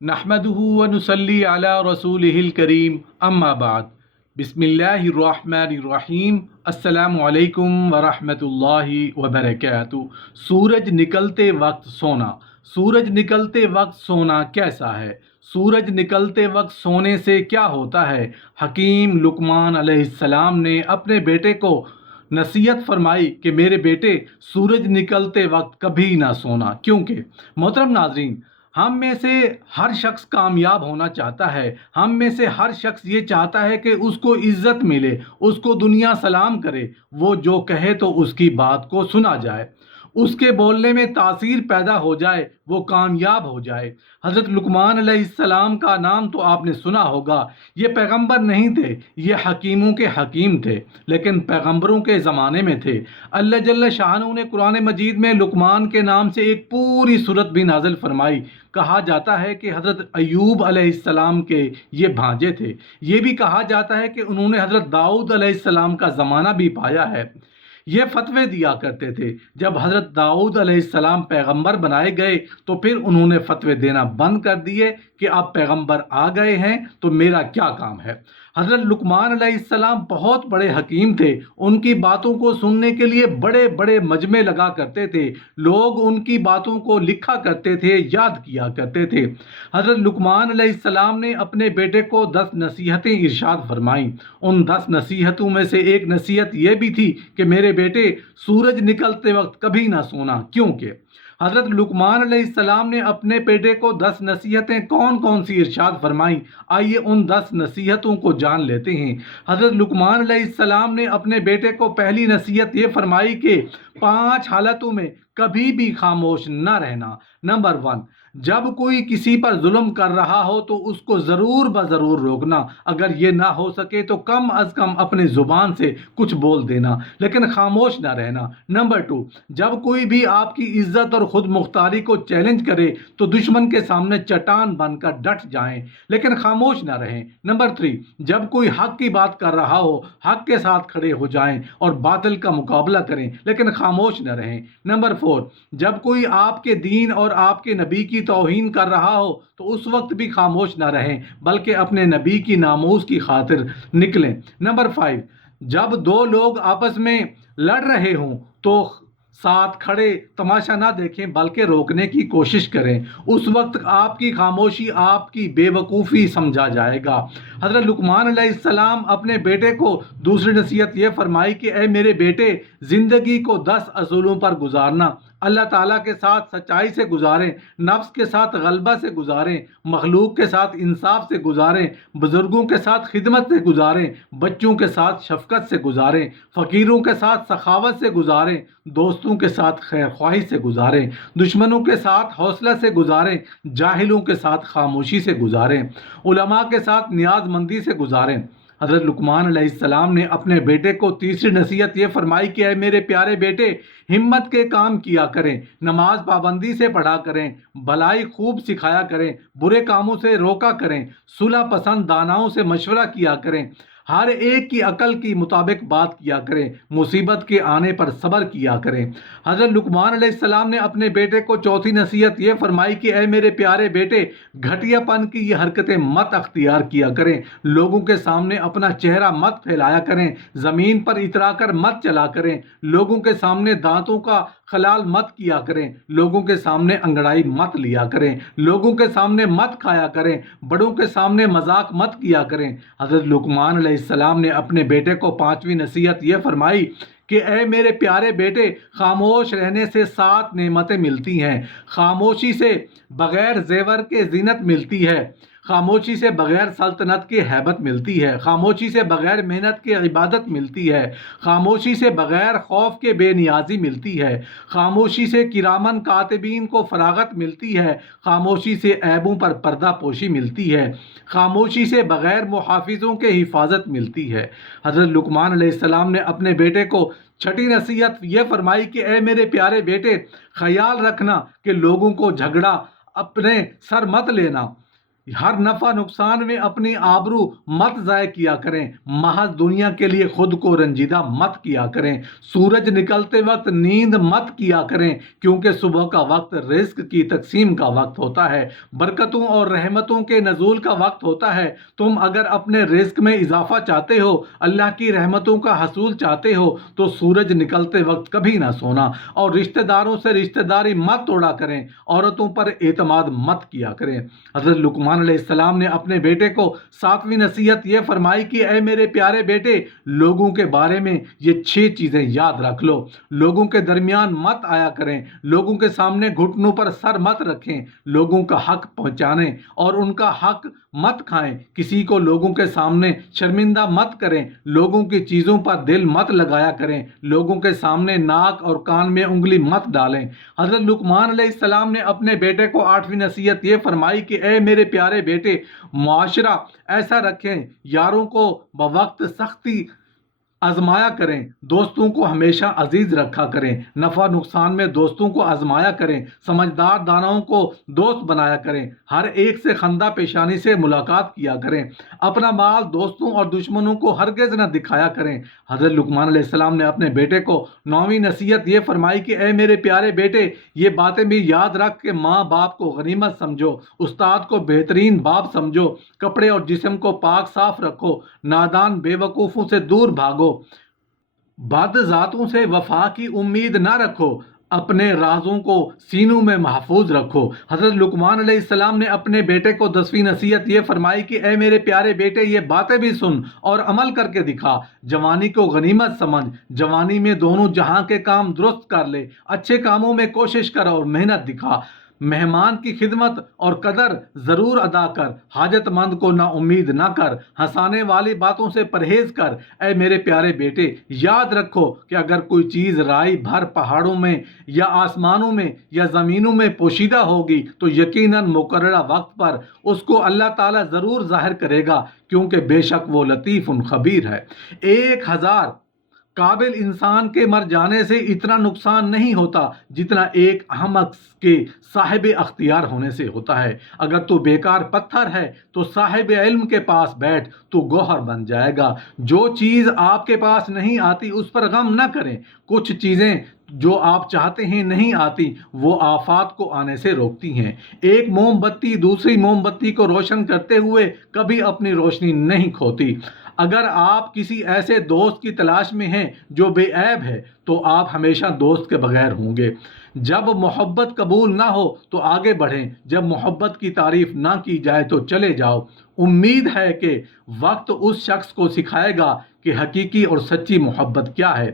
نحمده ونصلي على رسوله الكريم اما بعد بسم اللہ الرحمن الرحیم السلام علیکم ورحمۃ اللہ وبرکاتہ۔ سورج نکلتے وقت سونا، سورج نکلتے وقت سونا کیسا ہے؟ سورج نکلتے وقت سونے سے کیا ہوتا ہے؟ حکیم لقمان علیہ السلام نے اپنے بیٹے کو نصیحت فرمائی کہ میرے بیٹے سورج نکلتے وقت کبھی نہ سونا، کیونکہ محترم ناظرین، ہم میں سے ہر شخص کامیاب ہونا چاہتا ہے، ہم میں سے ہر شخص یہ چاہتا ہے کہ اس کو عزت ملے، اس کو دنیا سلام کرے، وہ جو کہے تو اس کی بات کو سنا جائے، اس کے بولنے میں تاثیر پیدا ہو جائے، وہ کامیاب ہو جائے۔ حضرت لقمان علیہ السلام کا نام تو آپ نے سنا ہوگا۔ یہ پیغمبر نہیں تھے، یہ حکیموں کے حکیم تھے، لیکن پیغمبروں کے زمانے میں تھے۔ اللہ جل شانہ نے قرآن مجید میں لقمان کے نام سے ایک پوری سورت بھی نازل فرمائی۔ کہا جاتا ہے کہ حضرت ایوب علیہ السلام کے یہ بھانجے تھے۔ یہ بھی کہا جاتا ہے کہ انہوں نے حضرت داؤد علیہ السلام کا زمانہ بھی پایا ہے۔ یہ فتوے دیا کرتے تھے۔ جب حضرت داؤد علیہ السلام پیغمبر بنائے گئے تو پھر انہوں نے فتوے دینا بند کر دیے کہ اب پیغمبر آ گئے ہیں تو میرا کیا کام ہے۔ حضرت لقمان علیہ السلام بہت بڑے حکیم تھے، ان کی باتوں کو سننے کے لیے بڑے بڑے مجمع لگا کرتے تھے، لوگ ان کی باتوں کو لکھا کرتے تھے، یاد کیا کرتے تھے۔ حضرت لقمان علیہ السلام نے اپنے بیٹے کو 10 نصیحتیں ارشاد فرمائیں۔ ان 10 نصیحتوں میں سے ایک نصیحت یہ بھی تھی کہ میرے بیٹے سورج نکلتے وقت کبھی نہ سونا، کیونکہ حضرت لقمان علیہ السلام نے اپنے بیٹے کو 10 نصیحتیں کون کون سی ارشاد فرمائیں؟ آئیے ان 10 نصیحتوں کو جان لیتے ہیں۔ حضرت لقمان علیہ السلام نے اپنے بیٹے کو پہلی نصیحت یہ فرمائی کہ 5 حالتوں میں کبھی بھی خاموش نہ رہنا۔ نمبر 1، جب کوئی کسی پر ظلم کر رہا ہو تو اس کو ضرور بضرور روکنا، اگر یہ نہ ہو سکے تو کم از کم اپنے زبان سے کچھ بول دینا، لیکن خاموش نہ رہنا۔ نمبر 2، جب کوئی بھی آپ کی عزت اور خود مختاری کو چیلنج کرے تو دشمن کے سامنے چٹان بن کر ڈٹ جائیں، لیکن خاموش نہ رہیں۔ نمبر 3، جب کوئی حق کی بات کر رہا ہو حق کے ساتھ کھڑے ہو جائیں اور باطل کا مقابلہ کریں، لیکن خاموش نہ رہیں۔ نمبر 4، جب کوئی آپ کے دین اور آپ کے نبی کی توہین کر رہا ہو تو اس وقت بھی خاموش نہ رہیں، بلکہ اپنے نبی کی ناموس کی خاطر نکلیں۔ نمبر 5، جب 2 لوگ آپس میں لڑ رہے ہوں تو ساتھ کھڑے تماشا نہ دیکھیں بلکہ روکنے کی کوشش کریں، اس وقت آپ کی خاموشی آپ کی بے وقوفی سمجھا جائے گا۔ حضرت لقمان علیہ السلام اپنے بیٹے کو دوسری نصیحت یہ فرمائی کہ اے میرے بیٹے، زندگی کو 10 اصولوں پر گزارنا، اللہ تعالیٰ کے ساتھ سچائی سے گزاریں، نفس کے ساتھ غلبہ سے گزاریں، مخلوق کے ساتھ انصاف سے گزاریں، بزرگوں کے ساتھ خدمت سے گزاریں، بچوں کے ساتھ شفقت سے گزاریں، فقیروں کے ساتھ سخاوت سے گزاریں، دوستوں کے ساتھ خیر خواہی سے گزاریں، دشمنوں کے ساتھ حوصلہ سے گزاریں، جاہلوں کے ساتھ خاموشی سے گزاریں، علماء کے ساتھ نیاز مندی سے گزاریں۔ حضرت لقمان علیہ السلام نے اپنے بیٹے کو تیسری نصیحت یہ فرمائی کہ اے میرے پیارے بیٹے، ہمت کے کام کیا کریں، نماز پابندی سے پڑھا کریں، بھلائی خوب سکھایا کریں، برے کاموں سے روکا کریں، صلح پسند داناؤں سے مشورہ کیا کریں، ہر ایک کی عقل کی مطابق بات کیا کریں، مصیبت کے آنے پر صبر کیا کریں۔ حضرت لقمان علیہ السلام نے اپنے بیٹے کو چوتھی نصیحت یہ فرمائی کہ اے میرے پیارے بیٹے، گھٹیا پن کی یہ حرکتیں مت اختیار کیا کریں، لوگوں کے سامنے اپنا چہرہ مت پھیلایا کریں، زمین پر اترا کر مت چلا کریں، لوگوں کے سامنے دانتوں کا خلال مت کیا کریں، لوگوں کے سامنے انگڑائی مت لیا کریں، لوگوں کے سامنے مت کھایا کریں، بڑوں کے سامنے مذاق مت کیا کریں۔ حضرت لقمان علیہ السلام نے اپنے بیٹے کو 5ویں نصیحت یہ فرمائی کہ اے میرے پیارے بیٹے، خاموش رہنے سے 7 نعمتیں ملتی ہیں۔ خاموشی سے بغیر زیور کے زینت ملتی ہے، خاموشی سے بغیر سلطنت کی ہیبت ملتی ہے، خاموشی سے بغیر محنت کی عبادت ملتی ہے، خاموشی سے بغیر خوف کے بے نیازی ملتی ہے، خاموشی سے کرامن کاتبین کو فراغت ملتی ہے، خاموشی سے عیبوں پر پردہ پوشی ملتی ہے، خاموشی سے بغیر محافظوں کے حفاظت ملتی ہے۔ حضرت لقمان علیہ السلام نے اپنے بیٹے کو 6ٹھی نصیحت یہ فرمائی کہ اے میرے پیارے بیٹے، خیال رکھنا کہ لوگوں کو جھگڑا اپنے سر مت لینا، ہر نفع نقصان میں اپنی آبرو مت ضائع کیا کریں، محض دنیا کے لیے خود کو رنجیدہ مت کیا کریں۔ سورج نکلتے وقت نیند مت کیا کریں، کیونکہ صبح کا وقت رزق کی تقسیم کا وقت ہوتا ہے، برکتوں اور رحمتوں کے نزول کا وقت ہوتا ہے۔ تم اگر اپنے رزق میں اضافہ چاہتے ہو، اللہ کی رحمتوں کا حصول چاہتے ہو، تو سورج نکلتے وقت کبھی نہ سونا، اور رشتہ داروں سے رشتہ داری مت توڑا کریں، عورتوں پر اعتماد مت کیا کریں۔ حضرت لقمان علیہ السلام نے اپنے بیٹے کو 7ویں نصیحت یہ فرمائی کہ اے میرے پیارے بیٹے، لوگوں کے بارے میں یہ 6 چیزیں یاد رکھ لو۔ لوگوں کے درمیان مت آیا کریں، لوگوں کے سامنے گھٹنوں پر سر مت رکھیں، لوگوں کا حق پہنچانیں اور ان کا حق مت کھائیں، کسی کو لوگوں کے سامنے شرمندہ مت کریں، لوگوں کی چیزوں پر دل مت لگایا کریں، لوگوں کے سامنے ناک اور کان میں انگلی مت ڈالیں۔ حضرت لقمان علیہ السلام نے اپنے بیٹے کو 8ویں نصیحت یہ فرمائی کہ اے میرے پیارے بیٹے، معاشرہ ایسا رکھیں، یاروں کو بوقت سختی آزمایا کریں، دوستوں کو ہمیشہ عزیز رکھا کریں، نفع نقصان میں دوستوں کو آزمایا کریں، سمجھدار داناؤں کو دوست بنایا کریں، ہر ایک سے خندہ پیشانی سے ملاقات کیا کریں، اپنا مال دوستوں اور دشمنوں کو ہرگز نہ دکھایا کریں۔ حضرت لقمان علیہ السلام نے اپنے بیٹے کو 9ویں نصیحت یہ فرمائی کہ اے میرے پیارے بیٹے، یہ باتیں بھی یاد رکھ کہ ماں باپ کو غنیمت سمجھو، استاد کو بہترین باپ سمجھو، کپڑے اور جسم کو پاک صاف رکھو، نادان بے وقوفوں سے دور بھاگو، بد ذاتوں سے وفا کی امید نہ رکھو، اپنے رازوں کو سینوں میں محفوظ رکھو۔ حضرت لقمان علیہ السلام نے اپنے بیٹے کو 10ویں نصیحت یہ فرمائی کہ اے میرے پیارے بیٹے، یہ باتیں بھی سن اور عمل کر کے دکھا، جوانی کو غنیمت سمجھ، جوانی میں دونوں جہاں کے کام درست کر لے، اچھے کاموں میں کوشش کر اور محنت دکھا، مہمان کی خدمت اور قدر ضرور ادا کر، حاجت مند کو نا امید نہ کر، ہنسانے والی باتوں سے پرہیز کر۔ اے میرے پیارے بیٹے، یاد رکھو کہ اگر کوئی چیز رائی بھر پہاڑوں میں یا آسمانوں میں یا زمینوں میں پوشیدہ ہوگی تو یقیناً مقررہ وقت پر اس کو اللہ تعالیٰ ضرور ظاہر کرے گا، کیونکہ بے شک وہ لطیف خبیر ہے۔ 1000 قابل انسان کے مر جانے سے اتنا نقصان نہیں ہوتا جتنا ایک احمق کے صاحب اختیار ہونے سے ہوتا ہے۔ اگر تو بیکار پتھر ہے تو صاحب علم کے پاس بیٹھ، تو گوہر بن جائے گا۔ جو چیز آپ کے پاس نہیں آتی اس پر غم نہ کریں، کچھ چیزیں جو آپ چاہتے ہیں نہیں آتی، وہ آفات کو آنے سے روکتی ہیں۔ ایک موم بتی دوسری موم بتی کو روشن کرتے ہوئے کبھی اپنی روشنی نہیں کھوتی۔ اگر آپ کسی ایسے دوست کی تلاش میں ہیں جو بے عیب ہے، تو آپ ہمیشہ دوست کے بغیر ہوں گے۔ جب محبت قبول نہ ہو تو آگے بڑھیں، جب محبت کی تعریف نہ کی جائے تو چلے جاؤ۔ امید ہے کہ وقت اس شخص کو سکھائے گا کہ حقیقی اور سچی محبت کیا ہے۔